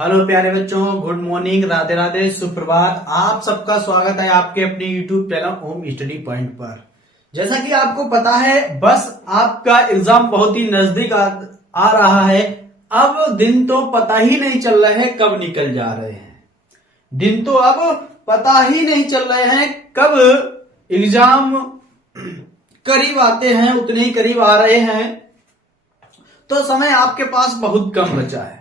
Hello प्यारे बच्चों, good morning, Radhe Radhe, सुप्रभात। आप सबका स्वागत है आपके अपने YouTube channel home study point पर। जैसा कि आपको पता है, बस आपका एग्जाम बहुत ही नजदीक आ रहा है। अब दिन तो पता ही नहीं चल रहे हैं कब निकल जा रहे हैं। दिन तो अब पता ही नहीं चल रहे हैं कब एग्जाम करीब आते हैं, उतने ही करीब आ रहे हैं। तो समय आपके पास बहुत कम बचा है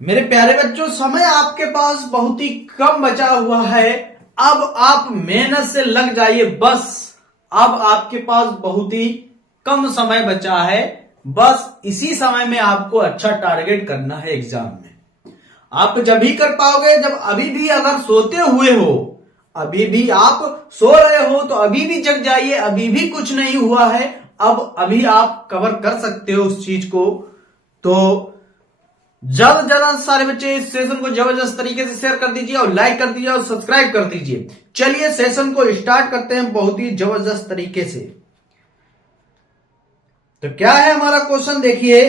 मेरे प्यारे बच्चों, समय आपके पास बहुत ही कम बचा हुआ है। अब आप मेहनत से लग जाइए। बस अब आपके पास बहुत ही कम समय बचा है। बस इसी समय में आपको अच्छा टारगेट करना है एग्जाम में। आप जब भी कर पाओगे जब अभी भी अगर सोते हुए हो, अभी भी आप सो रहे हो तो अभी भी जग जाइए। अभी भी कुछ नहीं हुआ है, अब अभी आप कवर कर सकते हो उस चीज को। तो ज्यादा से ज्यादा सारे बच्चे इस सेशन को जबरदस्त तरीके से शेयर कर दीजिए और लाइक कर दीजिए और सब्सक्राइब कर दीजिए। चलिए सेशन को स्टार्ट करते हैं बहुत ही जबरदस्त तरीके से। तो क्या है हमारा क्वेश्चन, देखिए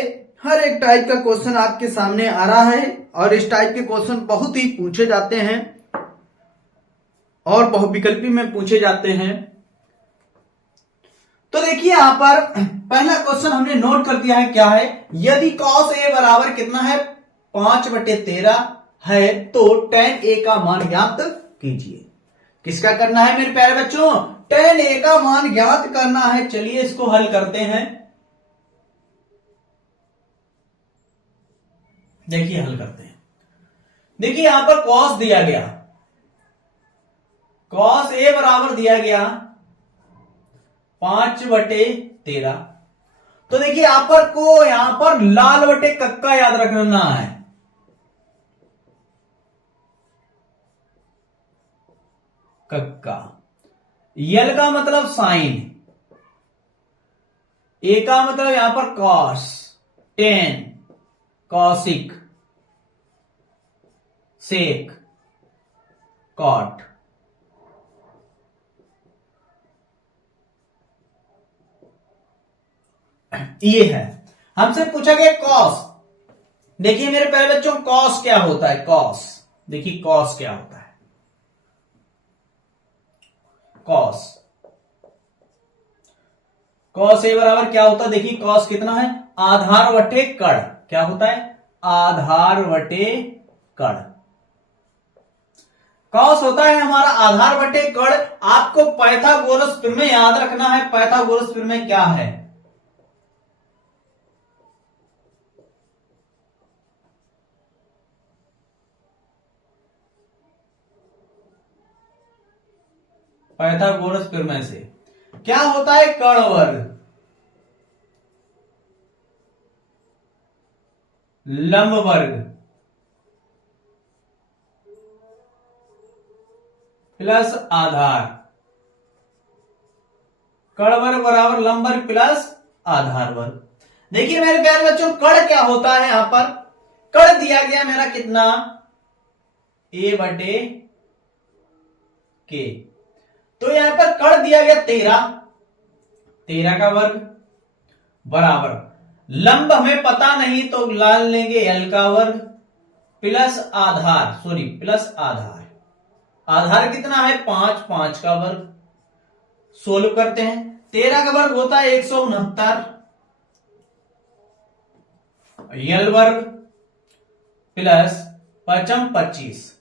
हर एक टाइप का क्वेश्चन आपके सामने आ रहा है और इस टाइप के क्वेश्चन बहुत ही पूछे जाते हैं और बहुविकल्पी में पूछे जाते हैं। तो देखिए यहां पर पहला क्वेश्चन हमने नोट कर दिया है। क्या है, यदि cos a बराबर कितना है 5/13 है तो tan a का मान ज्ञात कीजिए। किसका करना है मेरे प्यारे बच्चों? tan a का मान ज्ञात करना है। चलिए इसको हल करते हैं। देखिए हल करते हैं। देखिए यहां पर cos दिया गया, cos a बराबर दिया गया 5/13। तो देखिए यहां पर लाल बटे कक्का याद रखना है। कक्का, यल का मतलब साइन, ए का मतलब यहां पर कॉस, टेन, कॉसिक, सेक, कॉट। ये है, हमसे पूछा गया कॉस। देखिए मेरे प्यारे बच्चों, कॉस क्या होता है? कॉस, देखिए कॉस क्या होता है? कॉस, कॉस ए बराबर क्या होता है? देखिए कॉस कितना है? आधार बटे कड़। क्या होता है? आधार बटे कड़। कॉस होता है हमारा आधार बटे कड़। आपको पाइथागोरस प्रमेय याद रखना है। पाइथागोरस प्रमेय क्या है? पाइथागोरस प्रमेय से क्या होता है? कर्ण वर्ग, लंब वर्ग प्लस आधार। कर्ण वर्ग बराबर लंब वर्ग प्लस आधार वर्ग। देखिए मेरे प्यारे बच्चों, कर्ण क्या होता है? यहां पर कर्ण दिया गया मेरा कितना? a बटे के। तो यहां पर कर्ण दिया गया 13, 13 का वर्ग बराबर लंब हमें पता नहीं तो लाल लेंगे एल का वर्ग प्लस आधार, प्लस आधार। आधार कितना है? 5, 5 का वर्ग। सोल्व करते हैं। 13 का वर्ग होता है 169, यल वर्ग प्लस 5 25,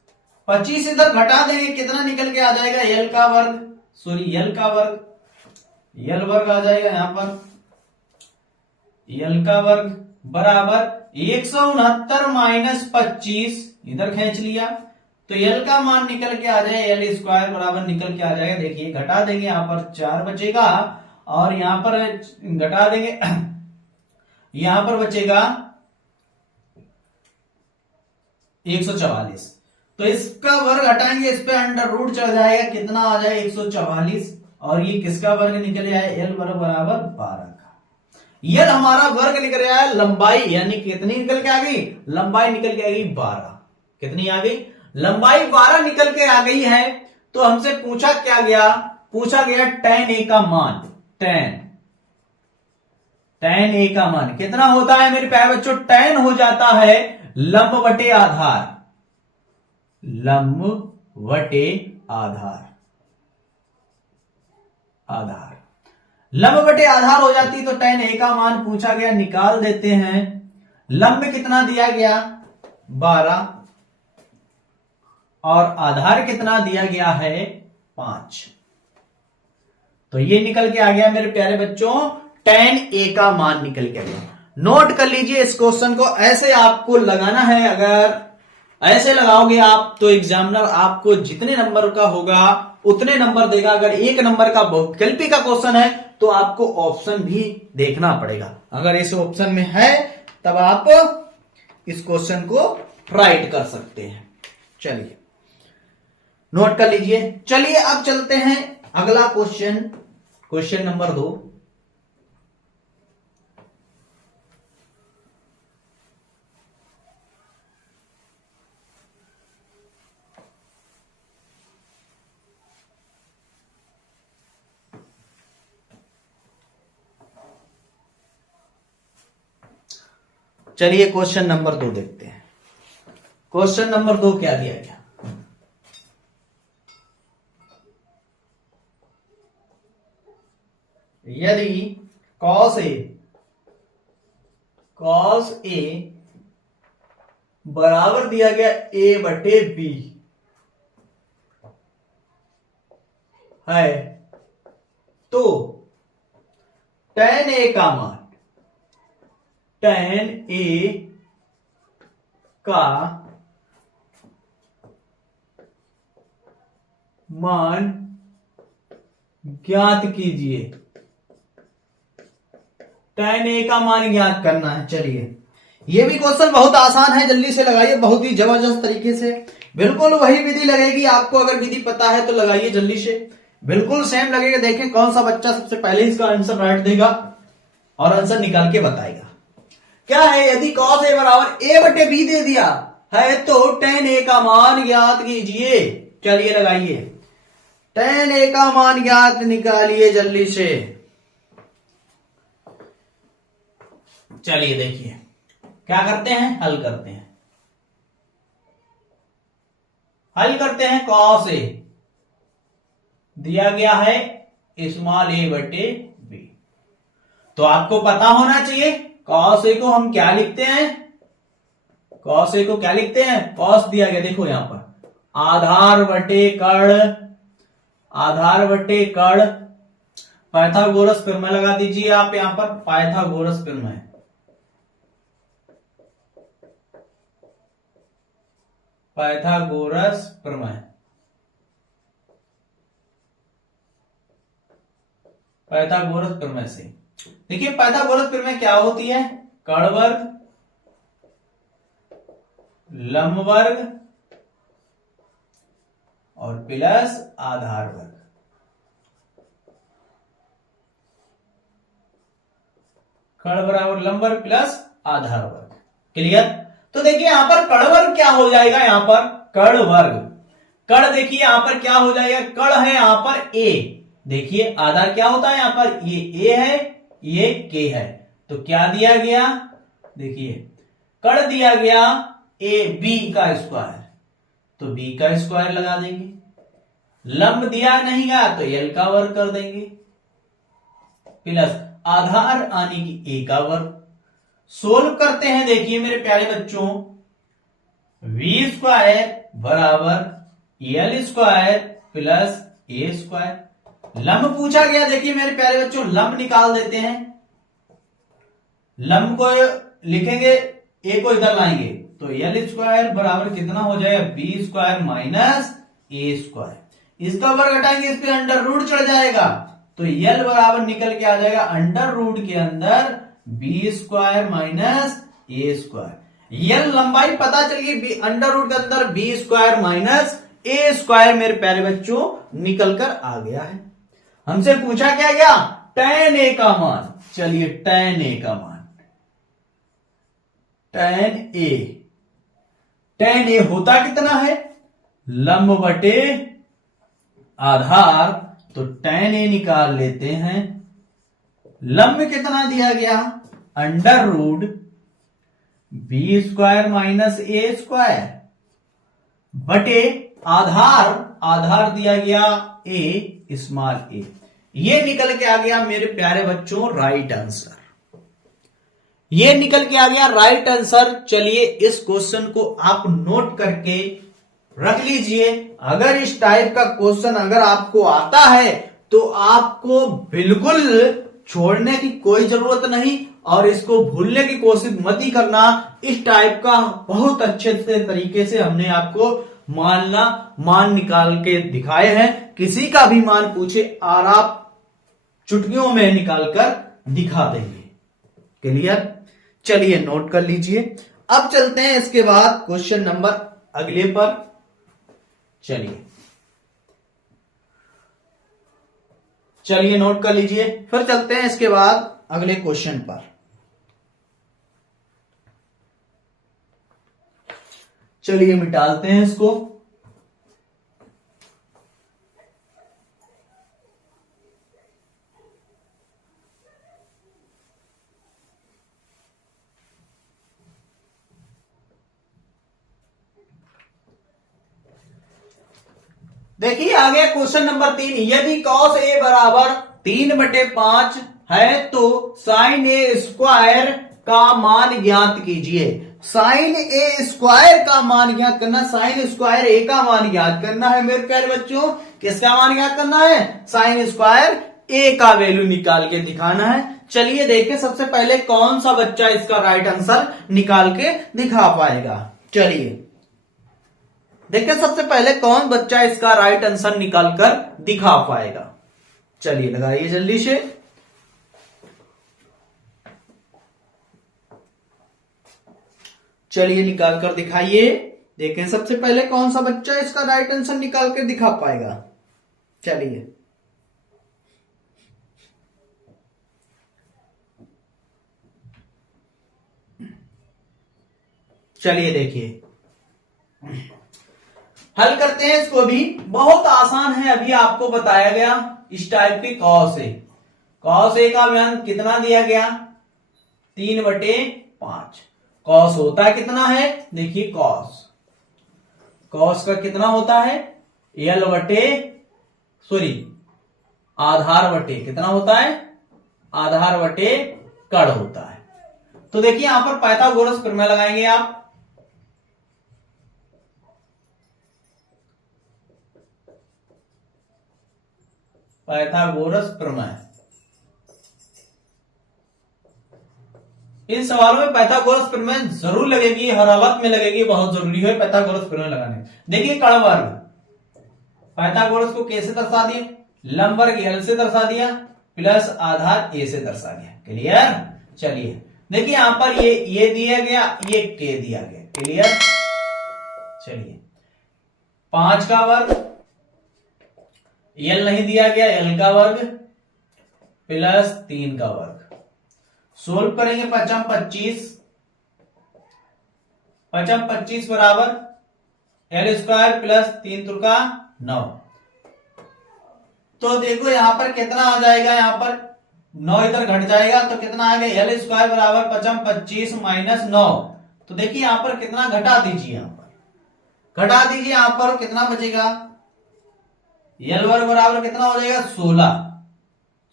25 इधर घटा देंगे, कितना निकल के आ जाएगा? यल का वर्ग, यल का वर्ग, यल वर्ग आ जाएगा यहां पर, यल का वर्ग बराबर 169 माइनस 25 इधर खींच लिया तो यल का मान निकल के आ जाए यल स्क्वायर बराबर निकल के आ जाएगा। देखिए घटा देंगे, यहां पर 4 बचेगा और यहां पर घटा देंगे, यहां पर बचेगा 144। तो इसका वर्ग हटाएंगे, इस पे अंडर रूट चढ़ जाएगा, कितना आ जाए? 144। और ये किसका वर्ग निकल आया? एल वर्ग बराबर 12 का। यल हमारा वर्ग निकल आया है। लंबाई यानी कितनी निकल के आ गई? लंबाई निकल के आ गई 12। कितनी आ गई? लंबाई 12 निकल के आ गई है। तो हमसे पूछा क्या गया? पूछा गया tan a का मान। tan a का मान कितना होता है मेरे प्यारे बच्चों? tan हो जाता है लंब बटे आधार, लंब बटे आधार, आधार लंब बटे आधार हो जाती तो tan a का मान पूछा गया, निकाल देते हैं। लंब कितना दिया गया 12 और आधार कितना दिया गया है 5। तो ये निकल के आ गया मेरे प्यारे बच्चों, tan a का मान निकल के आ गया। नोट कर लीजिए इस क्वेश्चन को, ऐसे आपको लगाना है। अगर ऐसे लगाओगे आप तो एग्जामिनर आपको जितने नंबर का होगा उतने नंबर देगा। अगर एक नंबर का बहुविकल्पी का क्वेश्चन है तो आपको ऑप्शन भी देखना पड़ेगा। अगर इस ऑप्शन में है तब आप इस क्वेश्चन को राइट कर सकते हैं। चलिए नोट कर लीजिए। चलिए अब चलते हैं अगला क्वेश्चन, क्वेश्चन नंबर 2। चलिए क्वेश्चन नंबर 2 देखते हैं। क्वेश्चन नंबर 2 क्या दिया गया? यदि cos a बराबर दिया गया a बटे b है तो tan a का मान, tan a का मान ज्ञात कीजिए। tan a का मान ज्ञात करना है। चलिए ये भी क्वेश्चन बहुत आसान है, जल्दी से लगाइए, बहुत ही जबरदस्त तरीके से। बिल्कुल वही विधि लगेगी आपको, अगर विधि पता है तो लगाइए जल्दी से, बिल्कुल सेम लगेगा। देखें कौन सा बच्चा सबसे पहले इसका आंसर राइट देगा और आंसर निकाल के बताएगा। क्या है? यदि cos a बराबर a बटे b दे दिया है तो tan a का मान ज्ञात कीजिए। चलिए लगाइए, tan a का मान ज्ञात निकालिए जल्दी से। चलिए देखिए क्या करते हैं, हल करते हैं। हल करते हैं। cos a दिया गया है स्मॉल a बटे b, तो आपको पता होना चाहिए cos a को हम क्या लिखते हैं। cos a को क्या लिखते हैं? cos दिया गया, देखो यहां पर आधार बटे कर्ण, आधार बटे कर्ण, पाइथागोरस प्रमेय लगा दीजिए आप यहां पर, पाइथागोरस प्रमेय, पाइथागोरस प्रमेय, पाइथागोरस प्रमेय से देखिए पाइथागोरस प्रमेय क्या होती है? कर्ण वर्ग, लंब वर्ग और प्लस आधार वर्ग। कर्ण बराबर लंब वर्ग प्लस आधार वर्ग। क्लियर? तो देखिए यहां पर कर्ण वर्ग क्या हो जाएगा, यहां पर कर्ण वर्ग, कर्ण देखिए यहां पर क्या हो जाएगा, कर्ण है यहां पर a, देखिए आधार क्या होता है यहां पर, ये a है, ये k है, तो क्या दिया गया, देखिए कर्ण दिया गया a b का स्क्वायर, तो b का स्क्वायर लगा देंगे। लंब दिया नहीं गया तो l का वर्ग कर देंगे, प्लस आधार आने की a का वर्ग। सोल्व करते हैं, देखिए मेरे प्यारे बच्चों, v स्क्वायर बराबर l square plus a square. लंब पूछा गया, देखिए मेरे प्यारे बच्चों लंब निकाल देते हैं। लंब को लिखेंगे, a को इधर लाएंगे तो l स्क्वायर बराबर कितना हो जाएगा, b square minus a square. इसका वर्ग हटाएंगे, इस पे अंडर रूट चढ़ जाएगा, तो l बराबर निकल के आ जाएगा अंडर रूट के अंदर b square minus a square. l लंबाई पता चल गई, अंडर रूट के अंदर b square minus a square मेरे प्यारे बच्चों निकल कर आ गया है। हमसे पूछा क्या गया, tan a का मान। चलिए tan a का मान, tan a होता कितना है, लंब बटे आधार, तो tan a निकाल लेते हैं। लंब कितना दिया गया, under root b square minus a square बटे आधार दिया गया ए स्मॉल ए। ये निकल के आ गया मेरे प्यारे बच्चों राइट आंसर। ये निकल के आ गया राइट आंसर। चलिए इस क्वेश्चन को आप नोट करके रख लीजिए। अगर इस टाइप का क्वेश्चन अगर आपको आता है तो आपको बिल्कुल छोड़ने की कोई जरूरत नहीं और इसको भूलने की कोशिश मत ही करना। इस टाइप का बहुत अच्छे से तरीके से हमने आपको मान निकाल के दिखाए हैं। किसी का भी मान पूछे और आप चुटकियों में निकाल कर दिखा देंगे। क्लियर? चलिए नोट कर लीजिए। अब चलते हैं इसके बाद क्वेश्चन नंबर अगले पर। चलिए नोट कर लीजिए, फिर चलते हैं इसके बाद अगले क्वेश्चन पर। चलिए मिटाते हैं इसको। देखिए आ गया क्वेश्चन नंबर 3। यदि cos a बराबर 3/5 है तो sin a स्क्वायर का मान ज्ञात कीजिए। sin a स्क्वायर का मान ज्ञात करना, sin स्क्वायर a का मान ज्ञात करना है मेरे प्यारे बच्चों। किसका मान ज्ञात करना है? sin स्क्वायर a का वैल्यू निकाल के दिखाना है। चलिए देखें सबसे पहले कौन सा बच्चा इसका राइट आंसर निकाल के दिखा पाएगा। चलिए देखिए सबसे पहले कौन बच्चा इसका राइट आंसर निकाल कर दिखा पाएगा। चलिए लगाइए जल्दी से। चलिए निकाल कर दिखाइए। देखें सबसे पहले कौन सा बच्चा इसका राइट आंसर निकाल कर दिखा पाएगा। चलिए देखिए हल करते हैं इसको भी। बहुत आसान है, अभी आपको बताया गया इस टाइप के cos a का मान कितना दिया गया? 3/5। cos होता कितना है? देखिए cos का कितना होता है? आधार बटे कितना होता है? आधार बटे कड़ होता है। तो देखिए यहां पर पाइथागोरस प्रमेय लगाएंगे आप। पाइथागोरस प्रमेय, इन सवालों में पाइथागोरस प्रमेय जरूर लगेगी, हर हालत में लगेगी, बहुत जरूरी है पाइथागोरस प्रमेय लगाने। देखिए कड़ वर्ग, पाइथागोरस को कैसे दर्शा दिए? लंब वर्ग एल से दर्शा दिया प्लस आधार ए से दर्शा दिया। क्लियर? चलिए देखिए यहां पर ये दिया गया, ये के दिया गया। क्लियर? चलिए 5 का वर्ग, एल नहीं दिया गया, एल का वर्ग प्लस 3 का वर्ग। सोल्व करेंगे 5×25 बराबर एल स्क्वायर प्लस 3 × 9। तो देखो यहां पर कितना आ जाएगा? यहां पर 9 इधर घट जाएगा तो कितना आ गया? एल स्क्वायर बराबर 5×25 - 9। तो देखिए यहां पर कितना घटा दीजिए, यहां पर घटा दीजिए, यहां पर कितना बचेगा? एल वर्ग बराबर कितना हो जाएगा? 16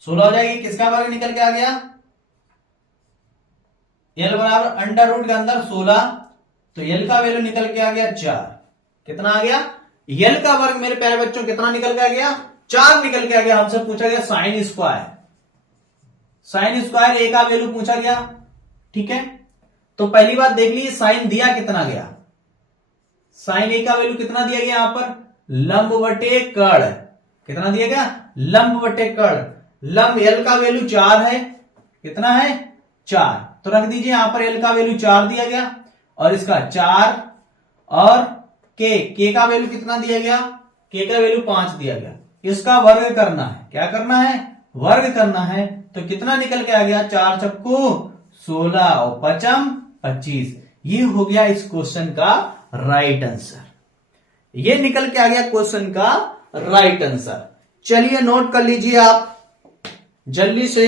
हो जाएगी। किसका वर्ग निकल के आ गया? एल बराबर अंडर रूट के अंदर 16, तो एल का वैल्यू निकल के आ गया 4। कितना आ गया? एल का वर्ग मेरे प्यारे बच्चों कितना निकल के आ गया? 4 निकल के आ गया। हमसे पूछा गया साइन स्क्वायर ए का वैल्यू पूछा गया। ठीक है, तो पहली बात देख लीजिए साइन दिया कितना गया? साइन ए का वैल्यू कितना दिया गया? यहां पर लंब बटे कड़ कितना दिया गया? लंब बटे कड़। लंब एल का वैल्यू 4 है। कितना है? 4। तो रख दीजिए यहां पर एल का वैल्यू 4 दिया गया और इसका 4 और के का वैल्यू कितना दिया गया? के का वैल्यू 5 दिया गया। इसका वर्ग करना है। क्या करना है? वर्ग करना है। तो कितना निकल के आ गया? 4 चक्कू 16 और 5 25। ये हो गया इस क्वेश्चन का राइट आंसर। ये निकल के आ गया क्वेश्चन का राइट आंसर। चलिए नोट कर लीजिए आप जल्दी से,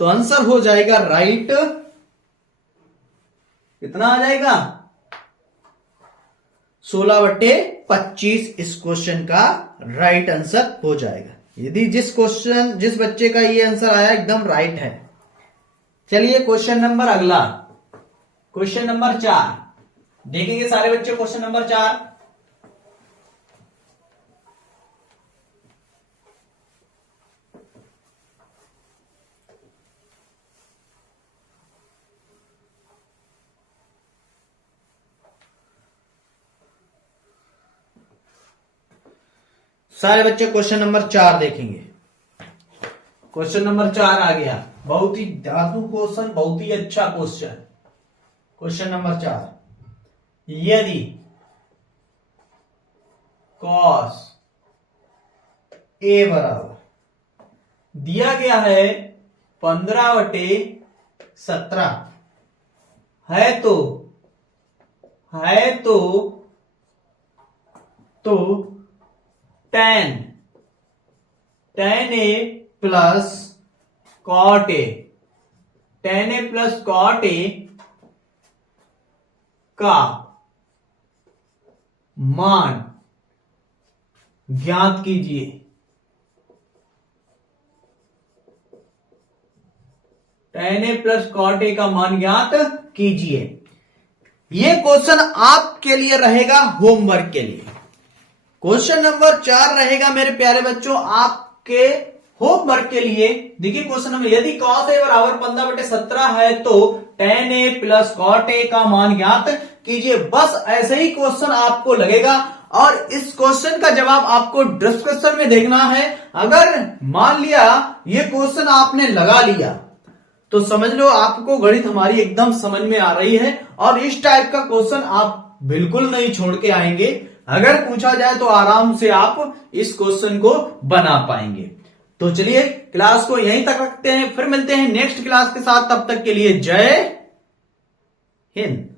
तो आंसर हो जाएगा राइट कितना आ जाएगा 16/25 इस क्वेश्चन का राइट आंसर हो जाएगा। यदि जिस बच्चे का ये आंसर आया एकदम राइट है। चलिए क्वेश्चन नंबर अगला, क्वेश्चन नंबर 4 देखेंगे सारे बच्चे। क्वेश्चन नंबर 4, सारे बच्चे क्वेश्चन नंबर 4 देखेंगे। क्वेश्चन नंबर 4 आ गया, बहुत ही धातु क्वेश्चन, बहुत ही अच्छा क्वेश्चन। क्वेश्चन नंबर 4, यदि cos a बराबर दिया गया है 15/17 है तो tan a plus cot a, tan a plus cot a का मान ज्ञात कीजिए। tan a plus cot a का मान ज्ञात कीजिए। ये क्वेश्चन आपके लिए रहेगा होमवर्क के लिए। क्वेश्चन नंबर 4 रहेगा मेरे प्यारे बच्चों आपके होमवर्क के लिए। देखिए क्वेश्चन नंबर, यदि cos a बराबर 15/17 है तो tan a plus cot a का मान ज्ञात कीजिए। बस ऐसे ही क्वेश्चन आपको लगेगा और इस क्वेश्चन का जवाब आपको डिस्क्रिप्शन में देखना है। अगर मान लिया ये क्वेश्चन आपने लगा लिया तो समझ लो आपको गणित हमारी एकदम समझ में आ रही है और इस टाइप का क्वेश्चन आप बिल्कुल नहीं छोड़ के आएंगे। अगर पूछा जाए तो आराम से आप इस क्वेश्चन को बना पाएंगे। तो चलिए क्लास को यहीं तक रखते हैं, फिर मिलते हैं नेक्स्ट क्लास के साथ। तब तक के लिए जय हिंद।